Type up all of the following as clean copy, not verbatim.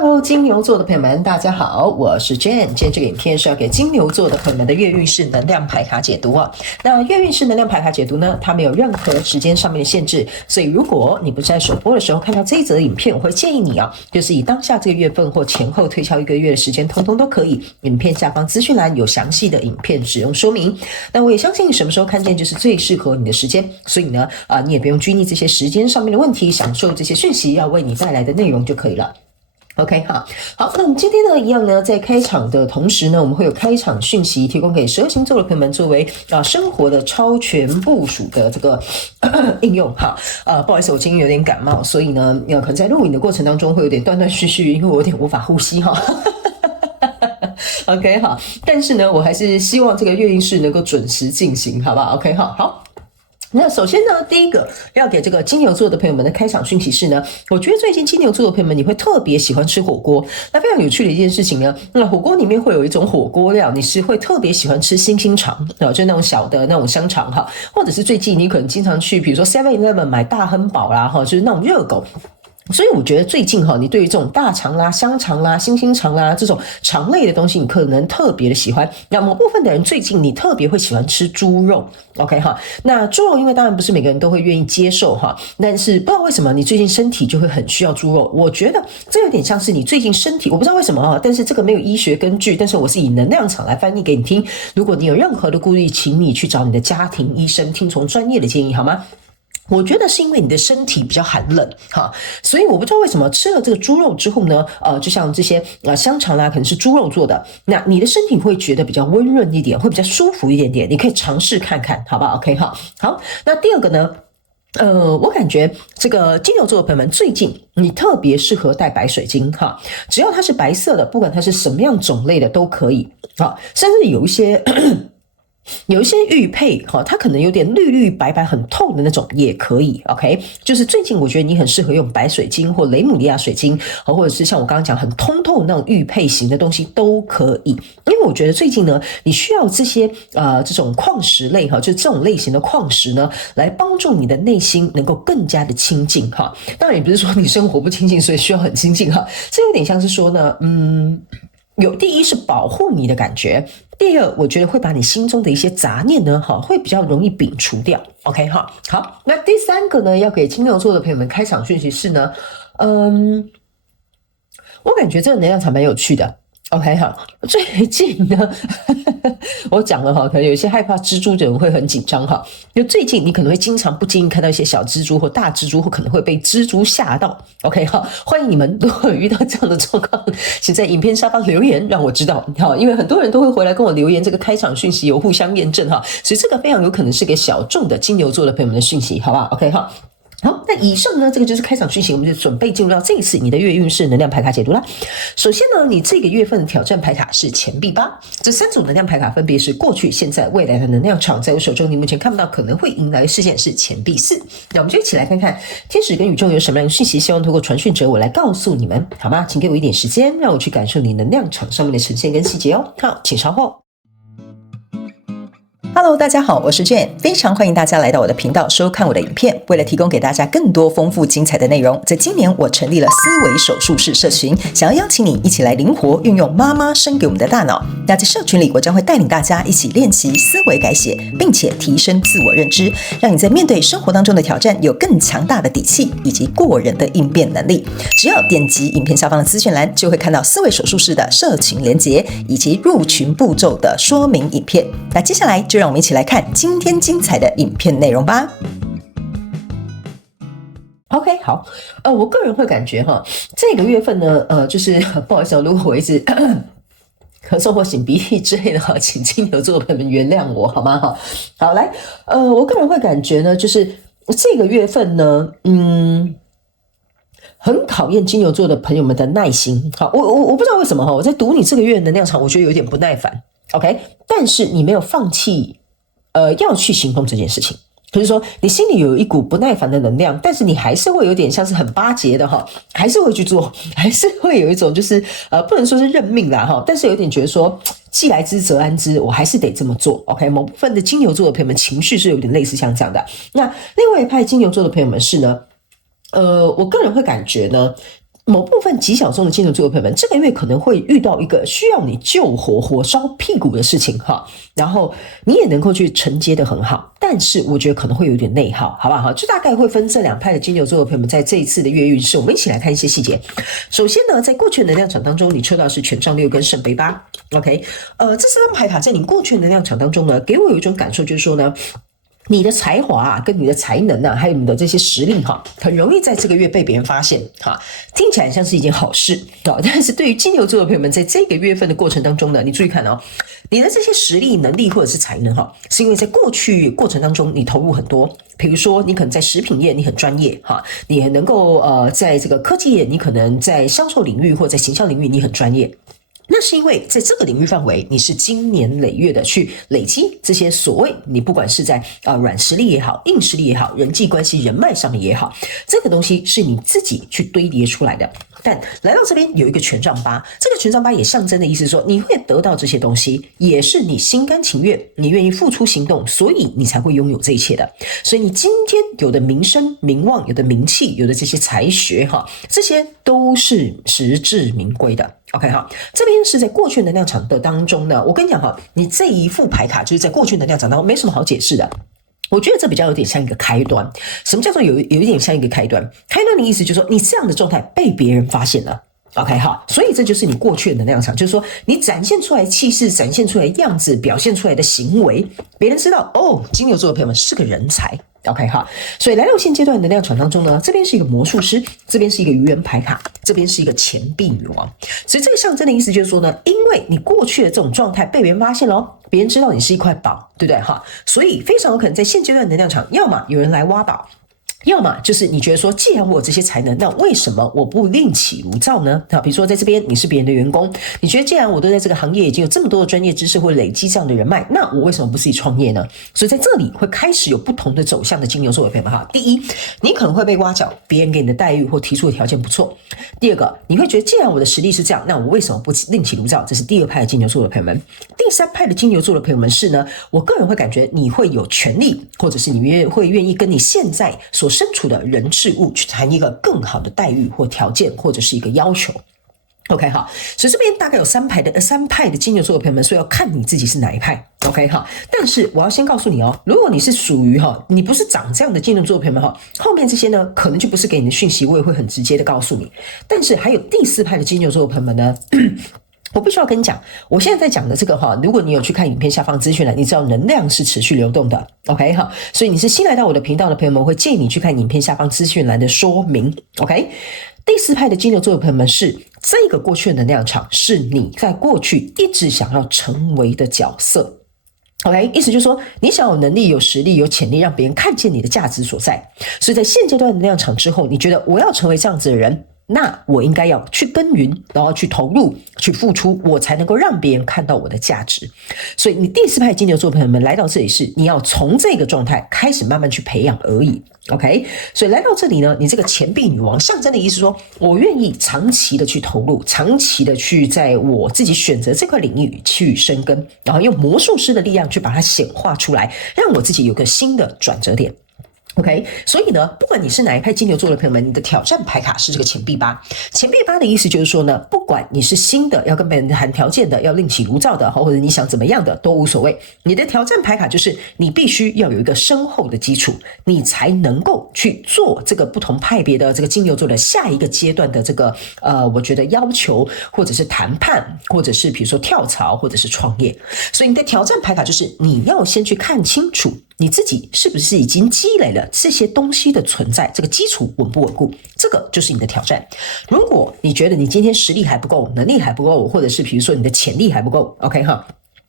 Hello， 金牛座的朋友們，大家好，我是 Jane。今天這個影片是要給金牛座的朋友們的月運勢能量牌卡解讀啊。那月運勢能量牌卡解讀呢，它沒有任何時間上面的限制，所以如果你不是在首播的時候看到這一則影片，我會建議你啊，就是以當下這個月份或前後推敲1個月的時間，通通都可以。影片下方資訊欄有詳細的影片使用說明。那我也相信你什麼時候看見就是最適合你的時間，所以呢，你也不用拘泥這些時間上面的問題，享受這些訊息要為你帶來的內容就可以了。OK 好，那我們今天呢，一樣呢，在開場的同時呢，我們會有開場訊息提供給12星座的朋友們，作為生活的超前部署的這個應用哈。不好意思，我今天有點感冒，所以呢，可能在錄影的過程當中會有點斷斷續續，因為我有點無法呼吸哈。OK 好，但是呢，我還是希望這個月運勢能夠準時進行，好不好 ？OK 好。那首先呢，第一個要給這個金牛座的朋友們的開場訊息是呢，我覺得最近金牛座的朋友們你會特別喜歡吃火鍋。那非常有趣的一件事情呢，那火鍋裡面會有一種火鍋料，你是會特別喜歡吃星星腸，就那種小的那種香腸哈，或者是最近你可能經常去，比如說 7-Eleven 買大亨堡啦哈，就是那種熱狗。所以我覺得最近你對於這種大腸啦、香腸啦、星星腸啦這種腸類的東西，你可能特別的喜歡。那某部分的人最近你特別會喜歡吃豬肉 ，OK 哈？那豬肉因為當然不是每個人都會願意接受哈，但是不知道為什麼你最近身體就會很需要豬肉。我覺得這有點像是你最近身體，我不知道為什麼哈，但是這個沒有醫學根據，但是我是以能量場來翻譯給你聽。如果你有任何的顧慮，請你去找你的家庭醫生，聽從專業的建議好嗎？我覺得是因為你的身體比較寒冷哈，所以我不知道為什麼吃了這個豬肉之後呢，就像這些香腸啦，可能是豬肉做的，那你的身體會覺得比較溫潤一點，會比較舒服一點點，你可以嘗試看看，好不好 ？OK 哈，好，那第二個呢，我感覺這個金牛座的朋友們最近你特別適合戴白水晶哈，只要它是白色的，不管它是什麼樣種類的都可以，好，甚至有一些玉佩它可能有點綠綠白白很透的那種也可以 OK， 就是最近我覺得你很適合用白水晶或雷姆利亞水晶，或者是像我剛剛講很通透的那種玉佩型的東西都可以，因為我覺得最近呢你需要這些這種礦石類就是這種類型的礦石呢來幫助你的內心能夠更加的清淨哈，當然也不是說你生活不清淨所以需要很清淨哈，這有點像是說呢第一是保護你的感覺，第二我覺得會把你心中的一些雜念呢會比較容易摒除掉 OK 哈，好，那第三個呢要給金牛座的朋友們開場訊息是呢我感覺這個能量場蠻有趣的 OK 哈，最近呢我講了可能有一些害怕蜘蛛的人會很緊張哈，就最近你可能會經常不經意看到一些小蜘蛛或大蜘蛛，或可能會被蜘蛛嚇到 OK 哈，歡迎你們如果有遇到這樣的狀況，請在影片下方留言讓我知道哈，因為很多人都會回來跟我留言，這個開場訊息有互相驗證哈，所以這個非常有可能是給小眾的金牛座的朋友們的訊息，好不好 OK 哈。好，那以上呢，這個就是開場訊息，我們就準備進入到這一次你的月運勢能量牌卡解讀啦。首先呢，你這個月份的挑戰牌卡是錢幣8，這3組能量牌卡分別是過去、現在、未來的能量場，在我手中你目前看不到可能會迎來的事件是錢幣4。那我們就一起來看看天使跟宇宙有什麼樣的訊息，希望透過傳訊者我來告訴你們，好嗎？請給我一點時間，讓我去感受你能量場上面的呈現跟細節哦。好，請稍後。Hello， 大家好，我是 Jane， 非常歡迎大家來到我的頻道收看我的影片。為了提供給大家更多豐富精彩的內容，在今年我成立了思維手術室社群，想要邀請你一起來靈活運用媽媽生給我們的大腦。那在社群裡，我將會帶領大家一起練習思維改寫，並且提升自我認知，讓你在面對生活當中的挑戰有更強大的底氣以及過人的應變能力。只要點擊影片下方的資訊欄，就會看到思維手術室的社群連結以及入群步驟的說明影片。那接下來就讓我們一起來看今天精彩的影片內容吧。OK， 好，我個人會感覺這個月份呢，就是不好意思，如果我一直咳嗽或擤鼻涕之類的，請金牛座的朋友們原諒我好嗎？好，來，我個人會感覺呢，就是這個月份呢，很考驗金牛座的朋友們的耐心。好，我不知道為什麼我在讀你這個月的能量場，我覺得有點不耐煩。OK， 但是你沒有放棄要去行動這件事情，就是說你心裡有一股不耐煩的能量，但是你還是會有點像是很巴結的還是會去做，還是會有一種就是不能說是認命啦但是有點覺得說既來之則安之，我還是得這麼做。OK， 某部分的金牛座的朋友們情緒是有點類似像這樣的。那另外一派金牛座的朋友們是呢，我個人會感覺呢，某部分極小眾的金牛座的朋友們，這個月可能會遇到一個需要你救火燒屁股的事情哈，然後你也能夠去承接得很好，但是我覺得可能會有點內耗，好不好？就大概會分這兩派的金牛座的朋友們在這一次的月運勢，我們一起來看一些細節。首先呢，在過去的能量場當中，你抽到的是權杖6跟聖杯8 ，OK， 這三張牌卡在你過去的能量場當中呢，給我有一種感受，就是說呢，你的才華啊，跟你的才能啊，還有你的這些實力哈，很容易在這個月被別人發現哈，聽起來像是一件好事啊。但是對於金牛座的朋友們，在這個月份的過程當中呢，你注意看哦，你的這些實力、能力或者是才能哈，是因為在過去過程當中你投入很多，比如說你可能在食品業你很專業哈，你很能夠在這個科技業，你可能在銷售領域或者在行銷領域你很專業。那是因為在這個領域範圍，你是經年累月的去累積這些所謂你不管是在軟實力也好，硬實力也好，人際關係人脈上面也好，這個東西是你自己去堆疊出來的。但來到這邊有一個權杖8，這個權杖8也象徵的意思是說，你會得到這些東西，也是你心甘情願，你願意付出行動，所以你才會擁有這一切的。所以你今天有的名聲、名望，有的名氣，有的這些才學哈，這些都是實至名歸的。OK 哈，這邊是在過去能量場的當中呢，我跟你講哈，你這一副牌卡就是在過去能量場當中沒什麼好解釋的。我覺得這比較有點像一個開端。什麼叫做有一點像一個開端？開端的意思就是說，你這樣的狀態被別人發現了。OK 哈，所以這就是你過去的能量場，就是說你展現出來的氣勢、展現出來的樣子、表現出來的行為，別人知道哦，金牛座的朋友們是個人才。OK 哈，所以來到現階段的能量場當中呢，這邊是一個魔術師，這邊是一個愚人牌卡，這邊是一個錢幣女王。所以這個象徵的意思就是說呢，因為你過去的這種狀態被別人發現了，別人知道你是一塊寶，對不對哈？所以非常有可能在現階段的能量場，要麼有人來挖寶，要麼就是你覺得說，既然我有這些才能，那為什麼我不另起爐灶呢？比如說在這邊你是別人的員工，你覺得既然我都在這個行業已經有這麼多的專業知識或累積這樣的人脈，那我為什麼不自己創業呢？所以在這裡會開始有不同的走向的金牛座的朋友們哈。第一，你可能會被挖角，別人給你的待遇或提出的條件不錯。第二個，你會覺得既然我的實力是這樣，那我為什麼不另起爐灶？這是第二派的金牛座的朋友們。第三派的金牛座的朋友們是呢，我個人會感覺你會有權利，或者是你會願意跟你現在所身處的人事物去談一個更好的待遇或條件，或者是一個要求。OK 好，所以這邊大概有三派的金牛座的朋友們，所以要看你自己是哪一派。OK 好，但是我要先告訴你哦，如果你是屬於你不是長這樣的金牛座的朋友們後面這些呢，可能就不是給你的訊息，我也會很直接的告訴你。但是還有第四派的金牛座的朋友們呢，我必須要跟你講，我現在在講的這個如果你有去看影片下方資訊欄，你知道能量是持續流動的。OK 哈，所以你是新來到我的頻道的朋友們，我會建議你去看影片下方資訊欄的說明。OK。第四派的金牛座的朋友們是這個過去的能量場，是你在過去一直想要成為的角色。OK， 意思就是說，你想有能力、有實力、有潛力，讓別人看見你的價值所在。所以在現階段的能量場之後，你覺得我要成為這樣子的人，那我應該要去耕耘，然後去投入、去付出，我才能夠讓別人看到我的價值。所以你第四派金牛座朋友們來到這裡是，你要從這個狀態開始慢慢去培養而已。OK， 所以來到這裡呢，你這個錢幣女王象徵的意思是說，我願意長期的去投入，長期的去在我自己選擇這塊領域去深耕，然後用魔術師的力量去把它顯化出來，讓我自己有個新的轉折點。OK， 所以呢，不管你是哪一派金牛座的朋友們，你的挑戰牌卡是這個錢幣8。錢幣8的意思就是說呢，不管你是新的，要跟別人談條件的，要另起爐灶的，或者你想怎麼樣的都無所謂。你的挑戰牌卡就是你必須要有一個深厚的基礎，你才能夠去做這個不同派別的這個金牛座的下一個階段的這個我覺得要求，或者是談判，或者是比如說跳槽，或者是創業。所以你的挑戰牌卡就是你要先去看清楚你自己是不是已經積累了這些東西的存在，這個基礎穩不穩固，這個就是你的挑戰。如果你覺得你今天實力還不夠，能力還不夠，或者是比如說你的潛力還不夠 ，OK 哈，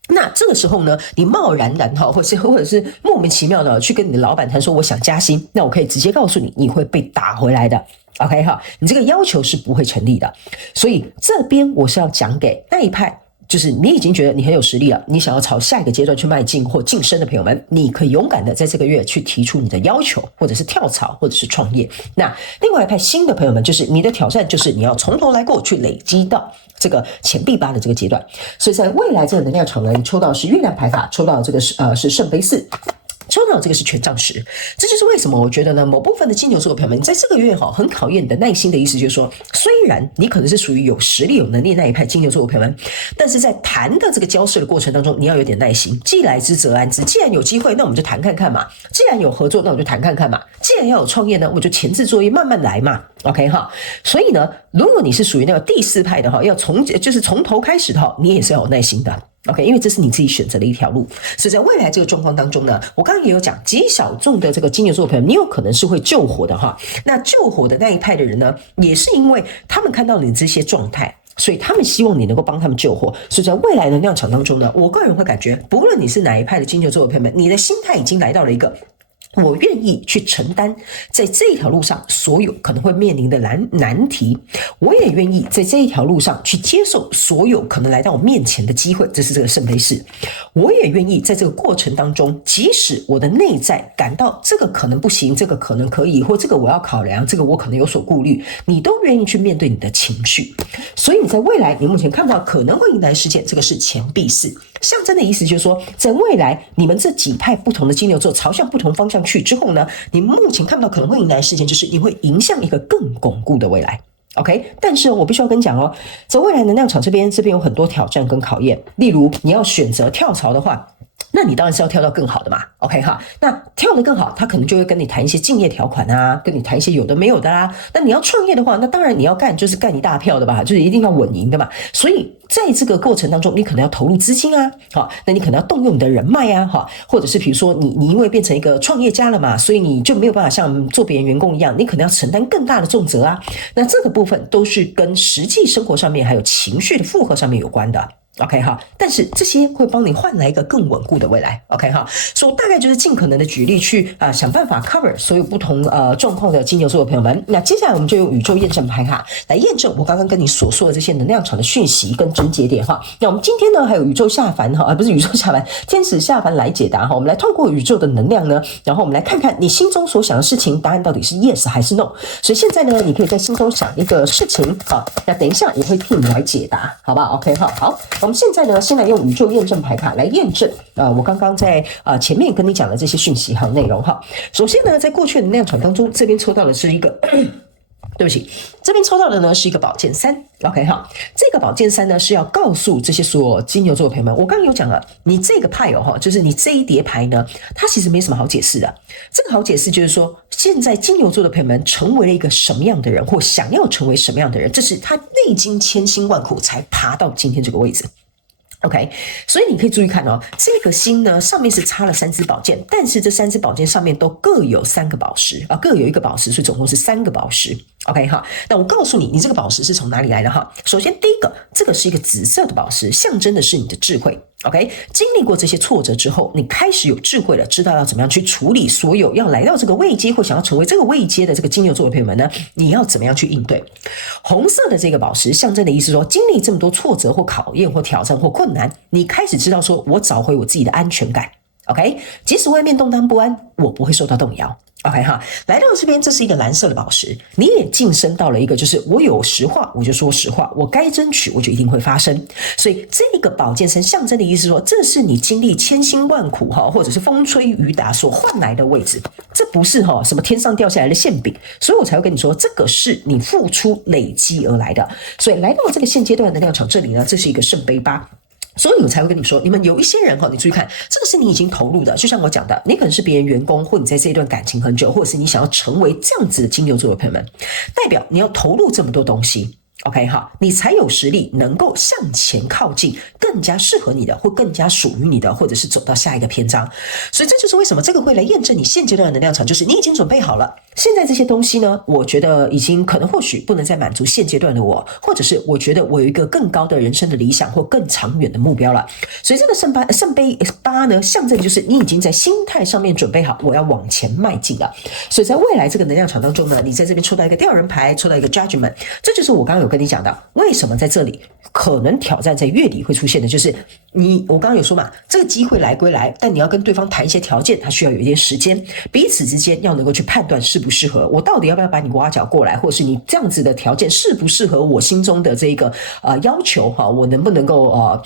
那這個時候呢，你貿然或者是莫名其妙的去跟你的老闆談說我想加薪，那我可以直接告訴你，你會被打回來的。OK 哈，你這個要求是不會成立的。所以這邊我是要講給那一派，就是你已經覺得你很有實力了，你想要朝下一個階段去邁進或晉升的朋友們，你可以勇敢的在這個月去提出你的要求，或者是跳槽，或者是創業。那另外一派新的朋友們，就是你的挑戰就是你要從頭來過，去累積到這個錢幣8的這個階段。所以在未來這個能量場呢，你抽到的是月亮牌卡，抽到的這個是聖杯4。抽到這個是權杖10，這就是為什麼我覺得呢，某部分的金牛座的朋友們，在這個月很考驗你的耐心的意思，就是說，雖然你可能是屬於有實力、有能力那一派金牛座的朋友們，但是在談的這個交涉的過程當中，你要有點耐心。既來之則安之，既然有機會，那我們就談看看嘛；既然有合作，那我們就談看看嘛；既然要有創業呢，我們就前置作業慢慢來嘛。OK 哈，所以呢，如果你是屬於那個第4派的哈，要從頭開始的哈，你也是要有耐心的。OK， 因為这是你自己選擇的一條路，所以在未來這個狀況當中呢，我剛剛也有講，極小眾的這個金牛座的朋友，你有可能是會救火的哈。那救火的那一派的人呢，也是因為他們看到你這些狀態，所以他們希望你能夠幫他們救火。所以在未來的能量場當中呢，我個人會感覺，不論你是哪一派的金牛座的朋友們，你的心態已經來到了一個，我願意去承擔在這一條路上所有可能會面臨的難題，我也願意在這一條路上去接受所有可能來到我面前的機會，這是這個聖杯4。我也願意在這個過程當中，即使我的內在感到這個可能不行，這個可能可以，或這個我要考量，這個我可能有所顧慮，你都願意去面對你的情緒。所以你在未來，你目前看到可能會迎來的事件，這個是錢幣4，象徵的意思就是說，在未來你們這幾派不同的金牛座朝向不同方向去之後呢，你目前看到可能會迎來的事件，就是你會迎向一個更鞏固的未來。OK， 但是我必須要跟你講哦，在未來能量場這邊有很多挑戰跟考驗。例如，你要選擇跳槽的話，那你當然是要跳到更好的嘛。OK 哈，那跳得更好，他可能就會跟你談一些競業條款啊，跟你談一些有的沒有的啊。那你要創業的話，那當然你要幹就是幹一大票的吧，就是一定要穩贏的嘛。所以在這個過程當中，你可能要投入資金啊，好，那你可能要動用你的人脈啊，哈，或者是比如說你因為變成一個創業家了嘛，所以你就沒有辦法像做別人員工一樣，你可能要承擔更大的重責啊。那這個部分都是跟實際生活上面還有情緒的負荷上面有關的。OK 哈，但是這些會幫你換來一個更穩固的未來。OK 哈，所以我大概就是盡可能的舉例去想辦法 cover 所有不同狀況的金牛座的朋友們。那接下來我們就用宇宙驗證牌卡來驗證我剛剛跟你所說的這些能量場的訊息跟症結點哈。那我們今天呢還有宇宙下凡哈，不是宇宙下凡，天使下凡來解答哈。我們來透過宇宙的能量呢，然後我們來看看你心中所想的事情，答案到底是 yes 還是 no。所以現在呢，你可以在心中想一個事情好，那等一下也會替你來解答，好不好 ？OK 哈，好。我們現在呢，先來用宇宙驗證牌卡來驗證我剛剛在前面跟你講的這些訊息還有內容哈。首先呢，在過去的能量場當中，這邊抽到的是一個對不起，這邊抽到的呢是一個寶劍3。OK 哈，這個寶劍3呢是要告訴這些所有金牛座的朋友們，我剛剛有講了，你這個牌哦哈，就是你這一疊牌呢，它其實沒什麼好解釋的。這個好解釋就是說，現在金牛座的朋友們成為了一個什麼樣的人，或想要成為什麼樣的人，這是他歷經千辛萬苦才爬到今天這個位置。OK， 所以你可以注意看哦，這個星呢上面是插了3支寶劍，但是這3支寶劍上面都各有3個寶石啊，各有一個寶石，所以總共是3個寶石。OK 哈，那我告訴你，你這個寶石是從哪裡來的哈？首先第一個，這個是一個紫色的寶石，象徵的是你的智慧。OK， 經歷過這些挫折之後，你開始有智慧了，知道要怎麼樣去處理所有要來到這個位階或想要成為這個位階的這個金牛座的朋友們呢？你要怎麼樣去應對？紅色的這個寶石象徵的意思說，經歷這麼多挫折或考驗或挑戰或困難，你開始知道說，我找回我自己的安全感。OK， 即使外面動盪不安，我不會受到動搖。OK 哈，來到這邊，這是一個藍色的寶石，你也晉升到了一個，就是我有實話我就說實話，我該爭取我就一定會發生。所以這個寶劍3象徵的意思說，這是你經歷千辛萬苦哈，或者是風吹雨打所換來的位置，這不是什麼天上掉下來的餡餅，所以我才會跟你說，這個是你付出累積而來的。所以來到這個現階段的能量場這裡呢，這是一個聖杯8。所以我才會跟你說，你們有一些人哈，你注意看，這個是你已經投入的，就像我講的，你可能是別人員工，或你在這一段感情很久，或者是你想要成為這樣子的金牛座的朋友們，代表你要投入這麼多東西。OK 哈，你才有實力能夠向前靠近更加適合你的，或更加屬於你的，或者是走到下一個篇章。所以這就是為什麼這個會來驗證你現階段的能量場，就是你已經準備好了。現在這些東西呢，我覺得已經可能或許不能再滿足現階段的我，或者是我覺得我有一個更高的人生的理想或更長遠的目標了。所以這個聖杯8呢，象徵就是你已經在心態上面準備好，我要往前邁進了。所以在未來這個能量場當中呢，你在這邊抽到一個吊人牌，抽到一個 Judgment， 這就是我剛剛有跟你講的，為什麼在這裡可能挑戰在月底會出現的，就是我剛剛有說嘛，這個機會來歸來，但你要跟對方談一些條件，它需要有一點時間，彼此之間要能夠去判斷適不適合，我到底要不要把你挖角過來，或是你這樣子的條件適不適合我心中的這個要求哈，我能不能夠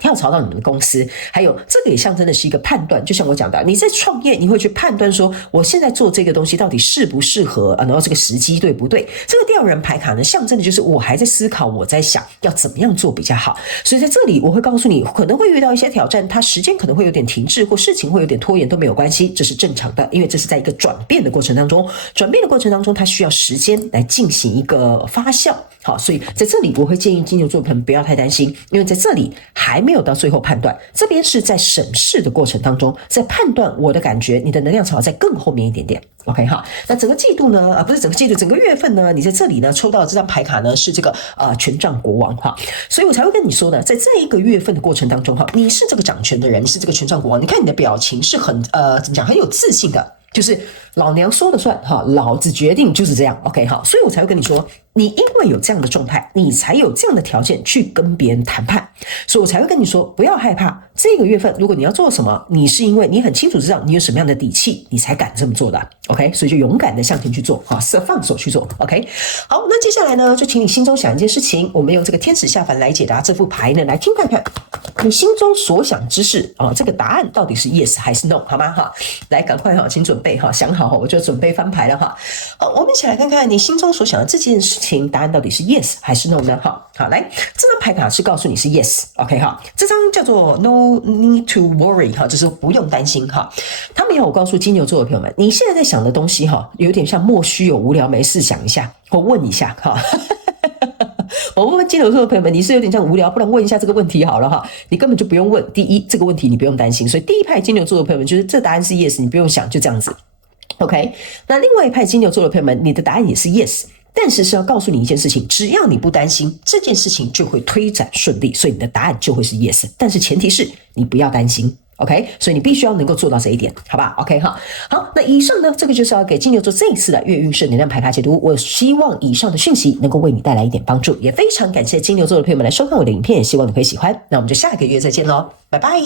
跳槽到你們的公司，還有這個也象徵的是一個判斷，就像我講的，你在創業，你會去判斷說，我現在做這個東西到底適不適合，然後這個時機對不對？這個吊人牌卡呢，象徵的就是我還在思考，我在想要怎麼樣做比較好。所以在這裡，我會告訴你，可能會遇到一些挑戰，它時間可能會有點停滯，或事情會有點拖延都沒有關係，這是正常的，因為這是在一個轉變的過程當中，轉變的過程當中，它需要時間來進行一個發酵。好，所以在這裡我會建議金牛座的朋友不要太擔心，因為在這裡還沒有到最後判斷，這邊是在審視的過程當中，在判斷我的感覺，你的能量場在更後面一點點。OK 哈，那整個季度呢，不是整個季度，整個月份呢，你在這裡呢抽到的這張牌卡呢是這個權杖國王哈，所以我才會跟你說呢，在這一個月份的過程當中哈，你是這個掌權的人，你是這個權杖國王，你看你的表情是很怎麼講，很有自信的。就是老娘說了算哈，老子決定就是這樣 ，OK 好，所以我才會跟你說，你因為有這樣的狀態，你才有這樣的條件去跟別人談判，所以我才會跟你說，不要害怕。這個月份如果你要做什麼，你是因為你很清楚知道你有什麼樣的底氣，你才敢這麼做的 ，OK， 所以就勇敢的向前去做，放手去做 ，OK。好，那接下來呢，就請你心中想一件事情，我們用這個天使下凡來解答這副牌呢，來聽看看你心中所想之事啊，這個答案到底是 yes 還是 no， 好嗎？哈，來趕快哈，請準備哈，想好我就準備翻牌了哈。好，我們一起來看看你心中所想的這件事情，答案到底是 yes 還是 no 呢？好，來，這張牌卡是告訴你是 yes，OK 哈，這張叫做 No need to worry 哈，就是不用擔心哈。他們要我告訴金牛座的朋友們，你現在在想的東西哈，有點像莫須有無聊沒事想一下或問一下哈。我問問金牛座的朋友們，你是有點像無聊，不然問一下這個問題好了哈。你根本就不用問，第一這個問題你不用擔心，所以第一派金牛座的朋友們就是這答案是 yes， 你不用想，就這樣子。OK， 那另外一派金牛座的朋友們，你的答案也是 yes。但是是要告訴你一件事情，只要你不擔心，這件事情就會推展順利，所以你的答案就會是 yes。但是前提是你不要擔心 ，OK？ 所以你必須要能夠做到這一點，好吧 ？OK 哈，好，那以上呢，這個就是要給金牛座這一次的月運勢能量牌卡解讀。我希望以上的訊息能夠為你帶來一點幫助，也非常感謝金牛座的朋友們來收看我的影片，也希望你會喜歡。那我們就下個月再見嘍，拜拜。